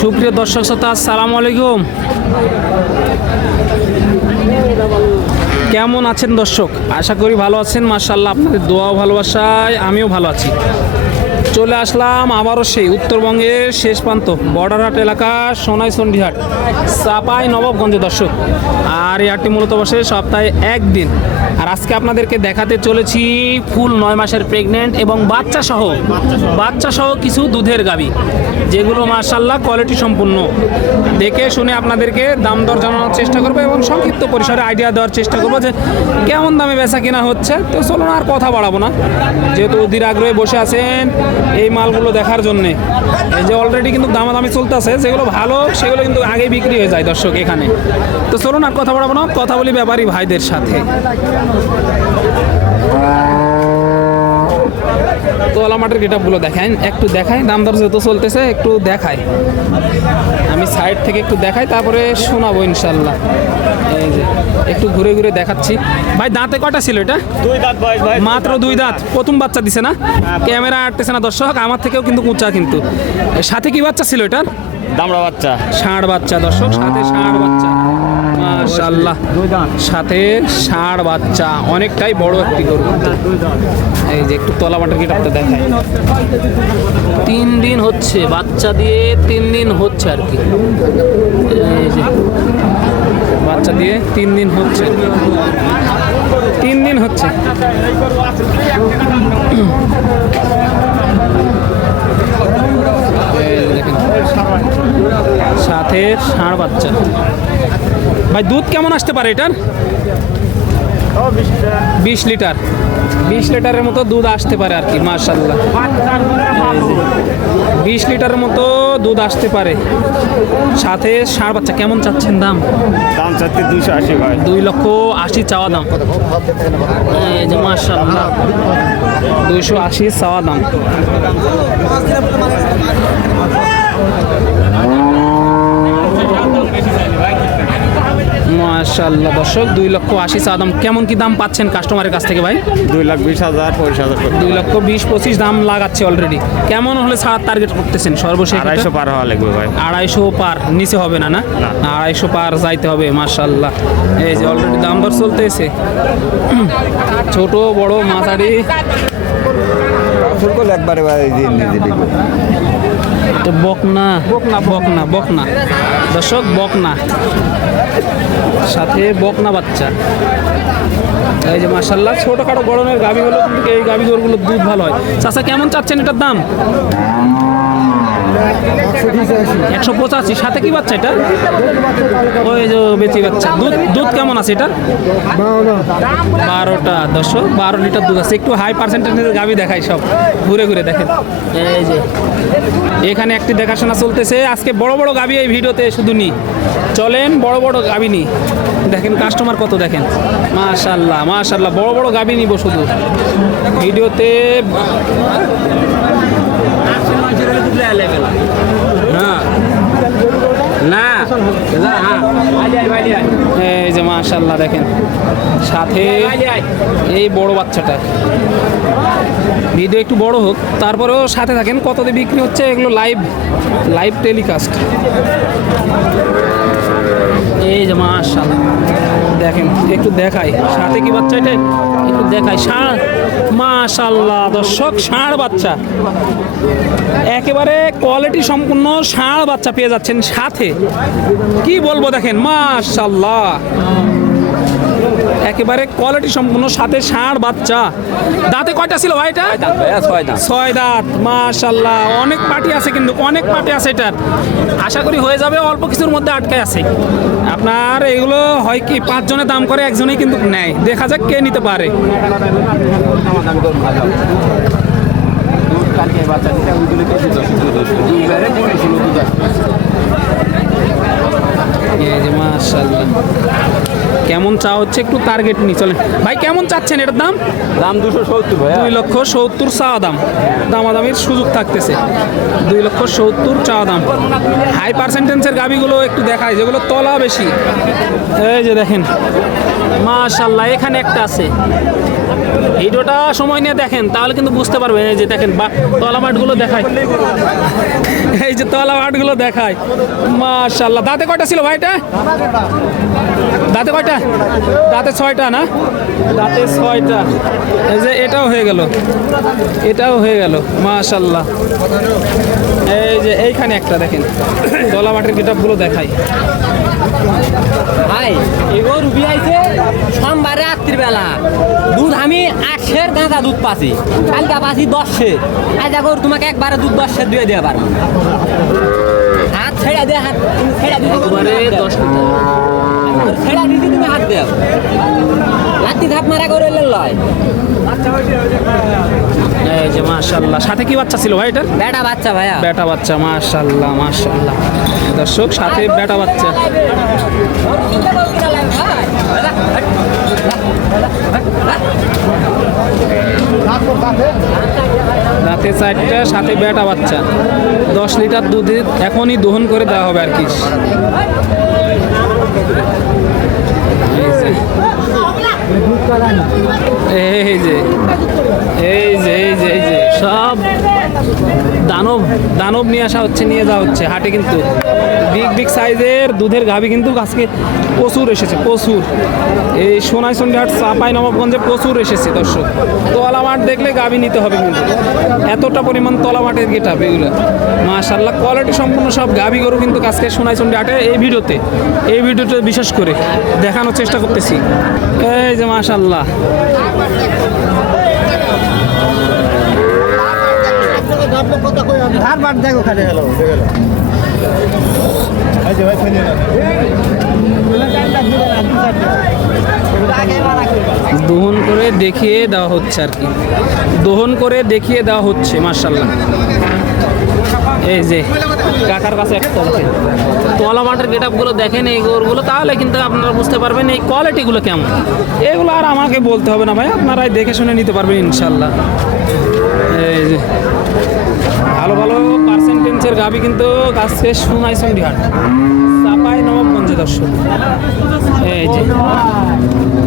সুপ্রিয় দর্শক শ্রোতা, আসসালামু আলাইকুম। কেমন আছেন দর্শক? আশা করি ভালো আছেন। মার্শাল্লাহ আপনাদের দোয়াও ভালোবাসায় আমিও ভালো আছি। চলে আসলাম আবারও সেই উত্তরবঙ্গের শেষ প্রান্ত, বর্ডারহাট এলাকা সোনাই সন্ডিহাট চাপাই নবাবগঞ্জে দর্শক। আর হাটটি মূলত বসে সপ্তাহে একদিন। আর আজকে আপনাদেরকে দেখাতে চলেছি ফুল নয় মাসের প্রেগনেন্ট এবং বাচ্চা সহ বাচ্চা সহ কিছু দুধের গাবি, যেগুলো মার্শাল্লাহ কোয়ালিটি সম্পূর্ণ। দেখে শুনে আপনাদেরকে দাম দর জানানোর চেষ্টা করব এবং সংক্ষিপ্ত পরিসরে আইডিয়া দেওয়ার চেষ্টা করব যে কেমন দামে বেচা কেনা হচ্ছে। তো চলুন আর কথা বাড়াবো না। যেহেতু অধীর আগ্রহে বসে আছেন এই মালগুলো দেখার জন্যে। এই যে অলরেডি কিন্তু দামাদামি চলতেছে, যেগুলো ভালো, সেগুলো কিন্তু আগে বিক্রি হয়ে যায় দর্শক এখানে। তো চলুন আর কথা বলাবো না, কথা বলি ব্যাপারী ভাইদের সাথে। তোলা মাঠের গেটআপগুলো দেখায় একটু দেখায় দাম দর যেহেতু চলতেছে একটু দেখায় আমি সাইড থেকে একটু দেখাই তারপরে শোনাবো ইনশাল্লাহ। এই যে একটু ঘুরে ঘুরে দেখাচ্ছি। ভাই দাঁতে কটা ছিল এটা? দুই দাঁত ভাই মাত্র দুই দাঁত। প্রথম বাচ্চা দিছে না? ক্যামেরা আটতেছে না দর্শক আমার থেকেও কিন্তু উঁচা কিন্তু। সাথে কি বাচ্চা ছিল এটার? দামড়া বাচ্চা। ষাঁড় বাচ্চা দর্শক সাথে ষাঁড় বাচ্চা। মাশাল্লাহ সাথে ষাঁড় বাচ্চা, অনেকটাই বড় একটি গরু। এই যে একটু তলা মাটির গেটআপটা দেখায় তিন দিন হচ্ছে, বাচ্চা দিয়ে তিন দিন হচ্ছে আর কি। বাচ্চা দিয়ে তিন দিন হচ্ছে। তিন দিন হচ্ছে। সাথে ষাঁড় বাচ্চা। ভাই দুধ কেমন আসতে পারে এটার? বিশ লিটার। বিশ লিটারের মতো দুধ আসতে পারে আর কি মার্শাল্লাহ বিশ লিটারের মতো দুধ আসতে পারে। সাথে ষাঁড় বাচ্চা কেমন চাচ্ছেন দাম? দাম চাচ্ছে দুইশো আশি ভাই। দুই লক্ষ আশি চাওয়া দাম। যে মার্শাল্লাহ দুইশো আশি চাওয়া দাম। মাশাল্লাহ দর্শক দুই লক্ষ আশি চাওয়া দাম। কেমন কি দাম পাচ্ছেন কাস্টমারের কাছ থেকে ভাই? দুই লাখ বিশ হাজার পঁচিশ হাজার দুই লক্ষ বিশ পঁচিশ দাম লাগাচ্ছে অলরেডি কেমন হলে ছাড়ার টার্গেট করতেছেন? সর্বশেষ আড়াইশো পার হওয়া লাগবে ভাই। আড়াইশো পার নিচে হবে না না। আড়াইশো পার যাইতে হবে মাশাল্লাহ এই যে অলরেডি দাম দর চলতেছে। ছোট বড় মাঝারি। একবারে বকনা বকনা। বকনা বকনা। দর্শক বকনা। সাথে বকনা বাচ্চা। এই যে মাসাল্লাহ ছোটোখাটো গরমের গাভি হলো কিন্তু এই গাভি গরুগুলোর দুধ ভালো হয়। চাষা কেমন চাচ্ছেন এটার দাম? একশো পঁচাশি। সাথে কি বাচ্চা এটা? ওই যে বেচি বাচ্চা। দুধ দুধ কেমন আছে এটা? বারোটা দশশো বারো লিটার দুধ আছে। একটু হাই পার্সেন্টেজের গাভি দেখাই সব। ঘুরে ঘুরে দেখেন। এই যে। এখানে একটি দেখাশোনা চলতেছে। আজকে বড় বড় গাভি এই ভিডিওতে শুধু নি। চলেন বড় বড় গাভি নি। দেখেন কাস্টমার কত দেখেন? মাশাল্লাহ মাশাল্লাহ বড় বড় গাভি নিব শুধু। ভিডিওতে না এই যে মাশাল্লাহ দেখেন, সাথে এই বড় বাচ্চাটা। ভিডিও একটু বড় হোক, তারপরেও সাথে থাকেন কততে বিক্রি হচ্ছে এগুলো লাইভ লাইভ টেলিকাস্ট এই যে মাশাল্লাহ দেখেন, একটু দেখাই। সাথে কি বাচ্চা এটা? একটু দেখাই। ষাঁড় মাশাল্লাহ দর্শক ষাঁড় বাচ্চা। একেবারে কোয়ালিটি সম্পূর্ণ ষাঁড় বাচ্চা পেয়ে যাচ্ছেন সাথে। কি বলব দেখেন? মাশাল্লাহ একেবারে কোয়ালিটি সম্পূর্ণ সাথে ষাঁড় বাচ্চা। দাঁতে কয়টা ছিল ভাই এটা? ছয় দাঁত মাশাল্লাহ অনেক পার্টি আছে কিন্তু অনেক পার্টি আছে এটার। আশা করি হয়ে যাবে অল্প কিছুর মধ্যে আটকে আছে। আপনার এগুলো হয় কি পাঁচজনে দাম করে একজনেই কিন্তু নেয়। দেখা যাক কে নিতে পারে। কেমন চা হচ্ছে একটু টার্গেট নি চলেন। ভাই কেমন চাচ্ছেন এটার দাম? দাম দুশো সত্তর ভাই দুই লক্ষ সত্তর চা দাম। দামাদামির সুযোগ থাকতেছে। দুই লক্ষ সত্তর চা দাম। হাই পার্সেন্টেন্সের গাবিগুলো একটু দেখায় যেগুলো তলা বেশি। এই যে দেখেন মাশাল্লাহ এখানে একটা আছে। ভিডিওটা সময় নিয়ে দেখেন, তাহলে কিন্তু বুঝতে পারবেন এই যে দেখেন, বা তলা মাঠগুলো দেখায়। এই যে তলা মাঠগুলো দেখায়। মাশাল্লাহ দাঁতে কয়টা ছিল ভাইটা দাঁতে কয়টা? দাঁতে ছয়টা না? দাঁতে ছয়টা। এই যে এটাও হয়ে গেল। এটাও হয়ে গেল। মাশাল্লাহ এই যে এইখানে একটা দেখেন। তলা মাঠের কিতাবগুলো দেখায়। ভাই, এগো রুবি আইছে, সোমবারে রাত্রিবেলা দুধ আমি আটশের গাঁদা দুধ পাচ্ছি। কালকে পাচ্ছি দশের আজ আগর তোমাকে একবারে দুধ দশের দিয়ে দেওয়া পারব। হাত ছেড়া দিয়ে হাত ছেড়া দিতে দশ ছেড়া দিতে তুমি হাত দেও। লাত্তি ধাপ মারা করে লয়। এই যে মাশাল্লাহ। সাথে কি বাচ্চা ছিল ভাই এটার? বেটা বাচ্চা ভাইয়া। বেটা বাচ্চা মাশাল্লাহ মাশাল্লাহ। দর্শক সাথে বেটা বাচ্চা। রাতে চারটা, সাথে বেটা বাচ্চা। দশ লিটার দুধে এখনই দহন করে দেওয়া হবে আর কি। এই যে এই যে এই যে এই যে, সব দানব দানব নিয়ে আসা হচ্ছে, নিয়ে যাওয়া হচ্ছে, হাটে কিন্তু। বিগ বিগ সাইজের দুধের গাভি কিন্তু আজকে প্রচুর এসেছে, প্রচুর। এই সোনাইচন্ডী হাট চাপাই, নবাবগঞ্জে প্রচুর এসেছে, দর্শক। তলা মাঠ দেখলে গাভি নিতে হবে কিন্তু। এতটা পরিমাণ তলা মাঠের গেট হবে এগুলো। মাশাল্লাহ কোয়ালিটি সম্পূর্ণ সব গাভি গরু কিন্তু আজকে সোনাইচন্ডী হাটে এই ভিডিওতে। এই ভিডিওতে বিশেষ করে দেখানোর চেষ্টা করতেছি। এই যে মাশাল্লাহ দহন করে দেখিয়ে দেওয়া হচ্ছে আর কি। দহন করে দেখিয়ে দেওয়া হচ্ছে মার্শাল্লাহ এই যে, কাকার কাছে একটা তলা মাঠের গেট আপগুলো দেখেন এই গোরগুলো, তাহলে কিন্তু আপনারা বুঝতে পারবেন এই কোয়ালিটিগুলো কেমন। এগুলো আর আমাকে বলতে হবে না ভাই, আপনারাই দেখে শুনে নিতে পারবেন ইনশাল্লাহ এই যে ভালো ভালো পার্সেন্টেন্সের গাবি কিন্তু কাজ শেষ শুনাই সন্ডি হাট চাপাই নবাবগঞ্জে দর্শক। এই যে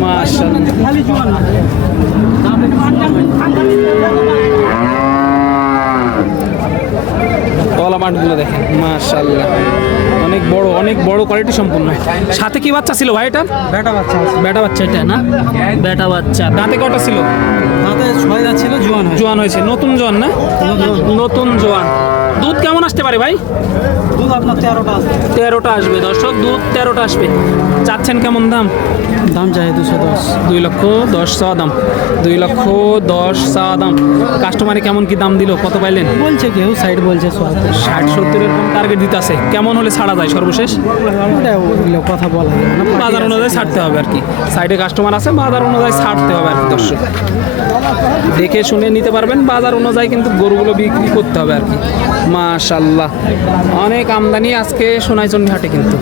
মাশাল্লাহ কলা মাঠগুলো দেখেন মাশাল্লাহ অনেক বড় অনেক বড় কোয়ালিটি সম্পূর্ণ। সাথে কি বাচ্চা ছিল ভাই এটা? বেটা বাচ্চা বেটা বাচ্চা এটা না? বেটা বাচ্চা। দাঁতে কটা ছিল? দাঁতে ছয় দাঁত ছিল জোয়ান জোয়ান হয়েছে। নতুন জোয়ান না? নতুন জোয়ান। দুধ কেমন আসতে পারে ভাই? দুধ আপনার তেরোটা আসবে তেরোটা আসবে দর্শক দুধ তেরোটা আসবে। চাচ্ছেন কেমন দাম? দাম চাই দুশো দশ। দুই লক্ষ দশ চাওয়া দাম। দুই লক্ষ দশ চাওয়া দাম। কাস্টমারে কেমন কি দাম দিল? কত পাইলেন? বলছে কেউ সাইড বলছে ষাট সত্তর এরকম টার্গেট দিতে আছে। কেমন হলে ছাড়া যায় সর্বশেষ? কথা বলা বাজার অনুযায়ী ছাড়তে হবে আর কি। সাইডে কাস্টমার আছে বাজার অনুযায়ী ছাড়তে হবে আর কি দর্শক। দেখে শুনে নিতে পারবেন বাজার অনুযায়ী কিন্তু গরুগুলো বিক্রি করতে হবে আর কি। মাশাল্লাহ অনেক আমদানি আজকে সোনাইচন্ডী হাটে কিন্তু।